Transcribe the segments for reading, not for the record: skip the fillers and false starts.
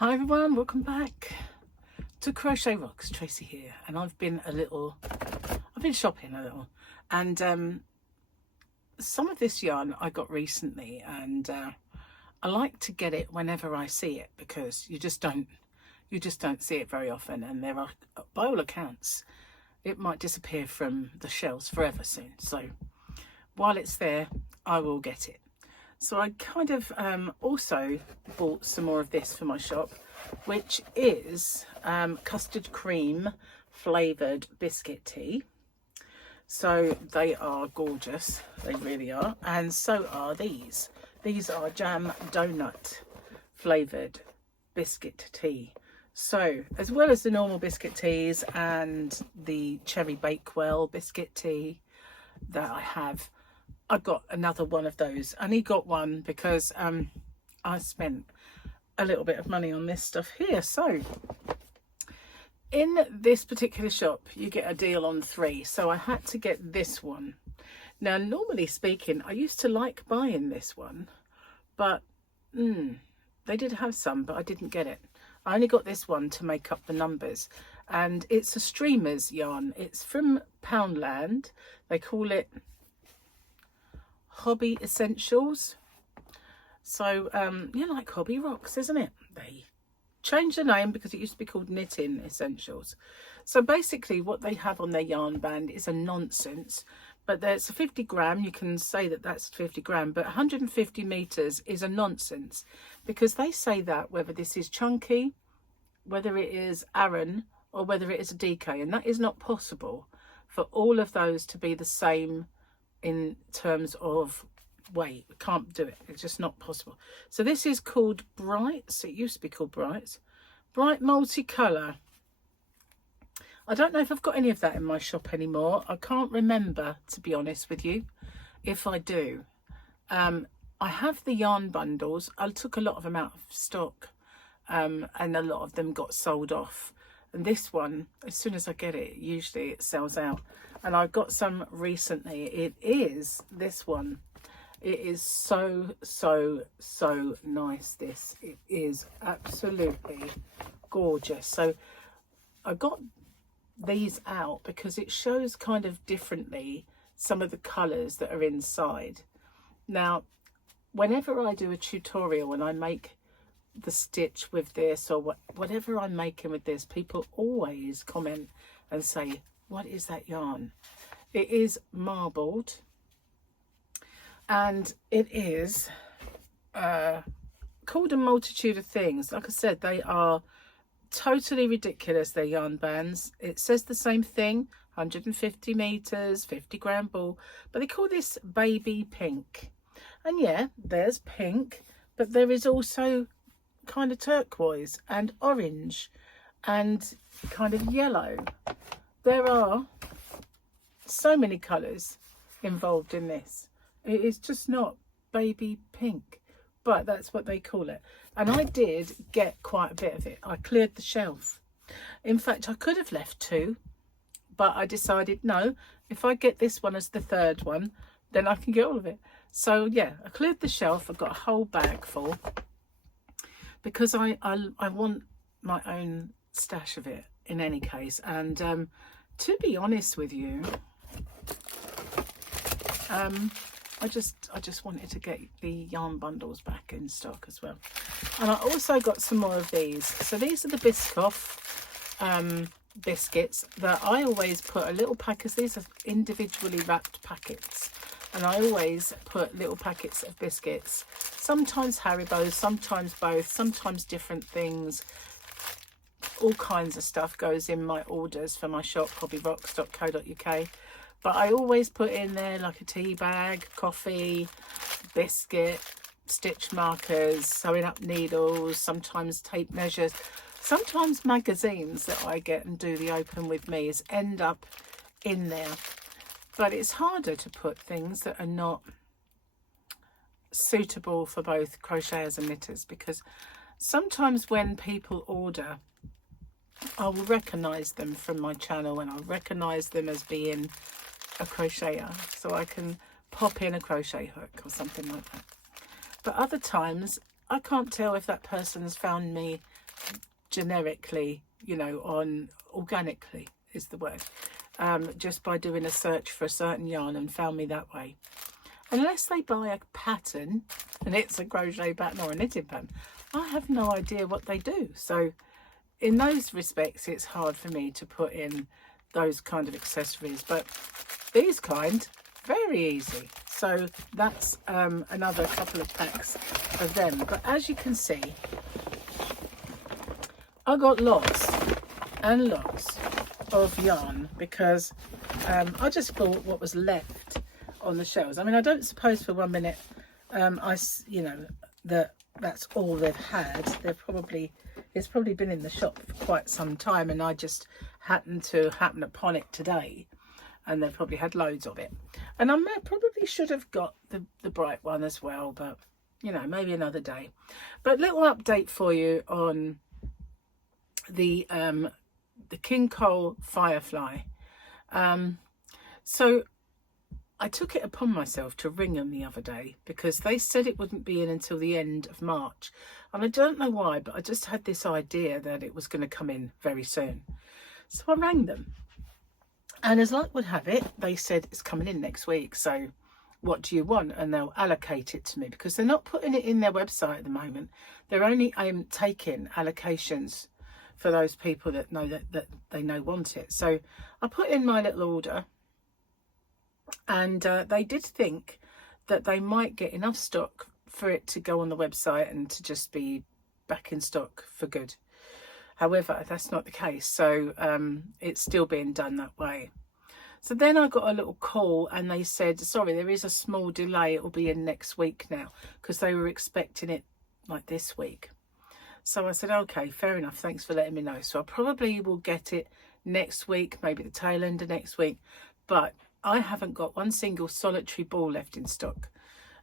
Hi everyone, welcome back to Crochet Rocks. Tracy here, and I've been shopping a little, and some of this yarn I got recently, and I like to get it whenever I see it because you just don't see it very often, and there are, by all accounts, it might disappear from the shelves forever soon. So while it's there, I will get it. So I kind of also bought some more of this for my shop, which is custard cream flavoured biscuit tea. So they are gorgeous, they really are, and so are these. These are jam donut flavoured biscuit tea. So as well as the normal biscuit teas and the cherry bakewell biscuit tea that I have, I got another one of those. I only got one because I spent a little bit of money on this stuff here. So in this particular shop, you get a deal on 3. So I had to get this one. Now, normally speaking, I used to like buying this one, but they did have some, but I didn't get it. I only got this one to make up the numbers. And it's a streamers yarn. It's from Poundland. They call it Hobby Essentials. So yeah, like Hobby Rocks, isn't it? They changed the name because it used to be called Knitting Essentials. So basically what they have on their yarn band is a nonsense, but there's a 50 gram, you can say that that's 50 gram, but 150 meters is a nonsense, because they say that whether this is chunky, whether it is Aran, or whether it is a DK, and that is not possible for all of those to be the same in terms of weight. We can't do it, it's just not possible. So this is called Brights. It used to be called Bright Multicolour. I don't know if I've got any of that in my shop anymore. I can't remember, to be honest with you, if I do. I have the yarn bundles. I took a lot of them out of stock, and a lot of them got sold off. And this one, as soon as I get it, usually it sells out. And I got some recently. It is this one. It is so nice. This, it is absolutely gorgeous. So I got these out because it shows kind of differently some of the colors that are inside. Now, whenever I do a tutorial and I make the stitch with this, or whatever I'm making with this, people always comment and say, what is that yarn? It is marbled, and it is called a multitude of things. Like I said, they are totally ridiculous, their yarn bands. It says the same thing, 150 meters, 50 gram ball, but they call this baby pink. And yeah, there's pink, but there is also kind of turquoise and orange and kind of yellow. There are so many colours involved in this. It is just not baby pink, but that's what they call it. And I did get quite a bit of it. I cleared the shelf. In fact, I could have left 2, but I decided no, if I get this one as the 3rd one, then I can get all of it. So yeah, I cleared the shelf. I've got a whole bag full because I want my own stash of it in any case. And to be honest with you, I just wanted to get the yarn bundles back in stock as well. And I also got some more of these. So these are the Biscoff biscuits that I always put a little packet. These are individually wrapped packets, and I always put little packets of biscuits, sometimes Haribo's, sometimes both, sometimes different things. All kinds of stuff goes in my orders for my shop, hobbyrocks.co.uk. But I always put in there like a tea bag, coffee, biscuit, stitch markers, sewing up needles, sometimes tape measures, sometimes magazines that I get and do the open with me's end up in there. But it's harder to put things that are not suitable for both crocheters and knitters, because sometimes when people order, I will recognise them from my channel, and I'll recognise them as being a crocheter, so I can pop in a crochet hook or something like that. But other times I can't tell if that person's found me generically, you know, on organically is the word, just by doing a search for a certain yarn and found me that way. Unless they buy a pattern and it's a crochet pattern or a knitting pattern, I have no idea what they do. So in those respects, it's hard for me to put in those kind of accessories, but these kind, very easy. So that's another couple of packs of them. But as you can see, I got lots and lots of yarn because I just bought what was left on the shelves. I mean, I don't suppose for 1 minute you know, that's all they've had. It's probably been in the shop for quite some time, and I just happened upon it today, and they've probably had loads of it. And I probably should have got the bright one as well, but you know, maybe another day. But little update for you on the King Cole Firefly. So I took it upon myself to ring them the other day because they said it wouldn't be in until the end of March. And I don't know why, but I just had this idea that it was going to come in very soon. So I rang them. And as luck would have it, they said it's coming in next week. So what do you want? And they'll allocate it to me because they're not putting it in their website at the moment. They're only taking allocations for those people that know that they know want it. So I put in my little order. And they did think that they might get enough stock for it to go on the website and to just be back in stock for good. However, that's not the case. So it's still being done that way. So then I got a little call and they said, sorry, there is a small delay. It will be in next week now, because they were expecting it like this week. So I said, okay, fair enough. Thanks for letting me know. So I probably will get it next week, maybe the tail end of next week. But I haven't got one single solitary ball left in stock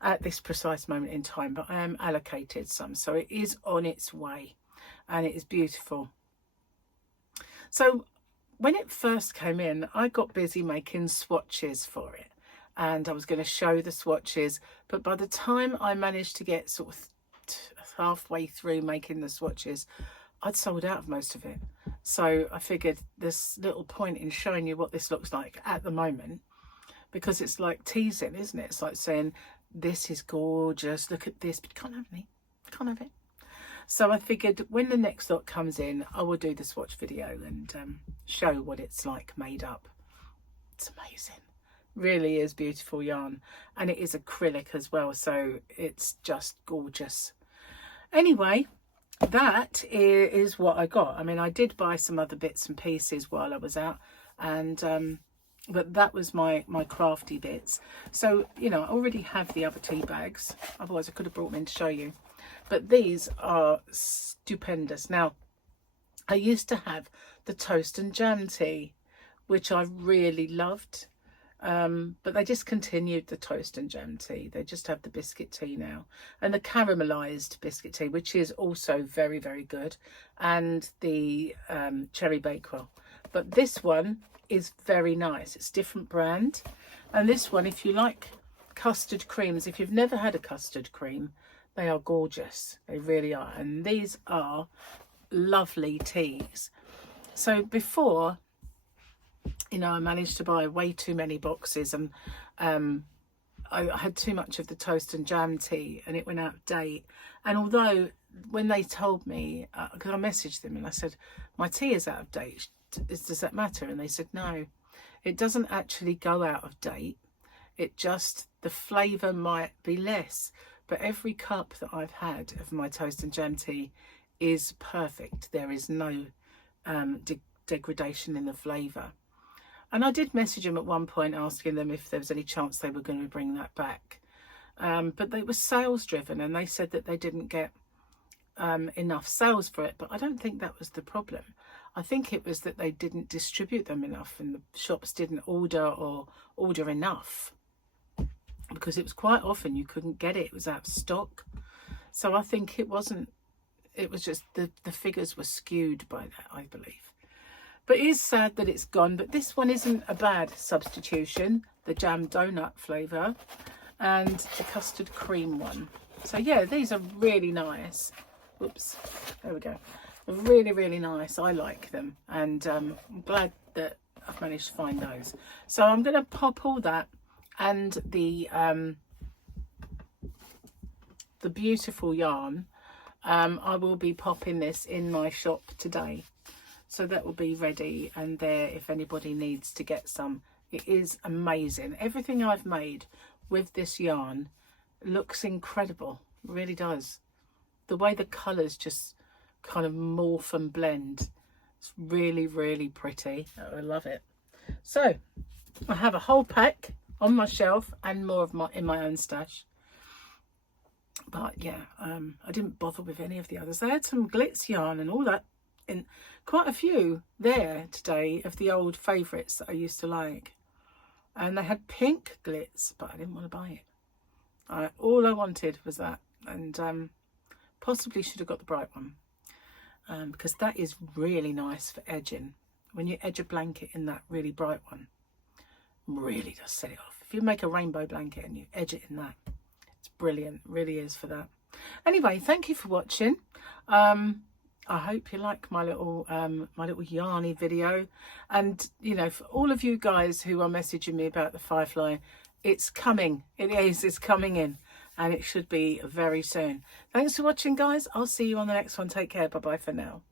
at this precise moment in time, but I am allocated some. So it is on its way and it is beautiful. So when it first came in, I got busy making swatches for it and I was going to show the swatches. But by the time I managed to get sort of halfway through making the swatches, I'd sold out of most of it. So I figured there's little point in showing you what this looks like at the moment, because it's like teasing, isn't it? It's like saying, this is gorgeous, look at this, but you can't have me, can't have it. So I figured when the next lot comes in, I will do the swatch video and show what it's like made up. It's amazing. Really is beautiful yarn. And it is acrylic as well, so it's just gorgeous. Anyway, that is what I got. I mean, I did buy some other bits and pieces while I was out, and but that was my crafty bits. So, you know, I already have the other tea bags, otherwise I could have brought them in to show you. But these are stupendous. Now, I used to have the toast and jam tea, which I really loved, but they discontinued the toast and jam tea. They just have the biscuit tea now, and the caramelized biscuit tea, which is also very, very good, and the cherry bakewell. But this one is very nice. It's different brand, and this one, if you like custard creams, if you've never had a custard cream, they are gorgeous. They really are. And these are lovely teas. So before, you know, I managed to buy way too many boxes, and I had too much of the toast and jam tea and it went out of date. And although when they told me, because I messaged them and I said, my tea is out of date, does that matter? And they said, no, it doesn't actually go out of date. It just, the flavour might be less. But every cup that I've had of my toast and jam tea is perfect. There is no degradation in the flavour. And I did message them at one point asking them if there was any chance they were going to bring that back. But they were sales driven, and they said that they didn't get enough sales for it. But I don't think that was the problem. I think it was that they didn't distribute them enough, and the shops didn't order enough, because it was quite often you couldn't get it. It was out of stock. So I think it was just the figures were skewed by that, I believe. But it is sad that it's gone. But this one isn't a bad substitution. The jam donut flavour and the custard cream one. So yeah, these are really nice. Whoops, there we go. Really, really nice. I like them, and I'm glad that I've managed to find those. So I'm going to pop all that and the beautiful yarn. I will be popping this in my shop today, so that will be ready and there if anybody needs to get some. It is amazing. Everything I've made with this yarn looks incredible. It really does. The way the colours just kind of morph and blend, it's really, really pretty. I love it. So I have a whole pack on my shelf and more of my in my own stash. But yeah, I didn't bother with any of the others. They had some glitz yarn and all that, and quite a few there today of the old favourites that I used to like. And they had pink glitz, but I didn't want to buy it. All I wanted was that, and possibly should have got the bright one, because that is really nice for edging. When you edge a blanket in that really bright one, really does set it off. If you make a rainbow blanket and you edge it in that, it's brilliant. It really is for that. Anyway, thank you for watching. I hope you like my little yarny video, and you know, for all of you guys who are messaging me about the Firefly, it's coming. It's coming in, and it should be very soon. Thanks for watching, guys. I'll see you on the next one. Take care. Bye bye for now.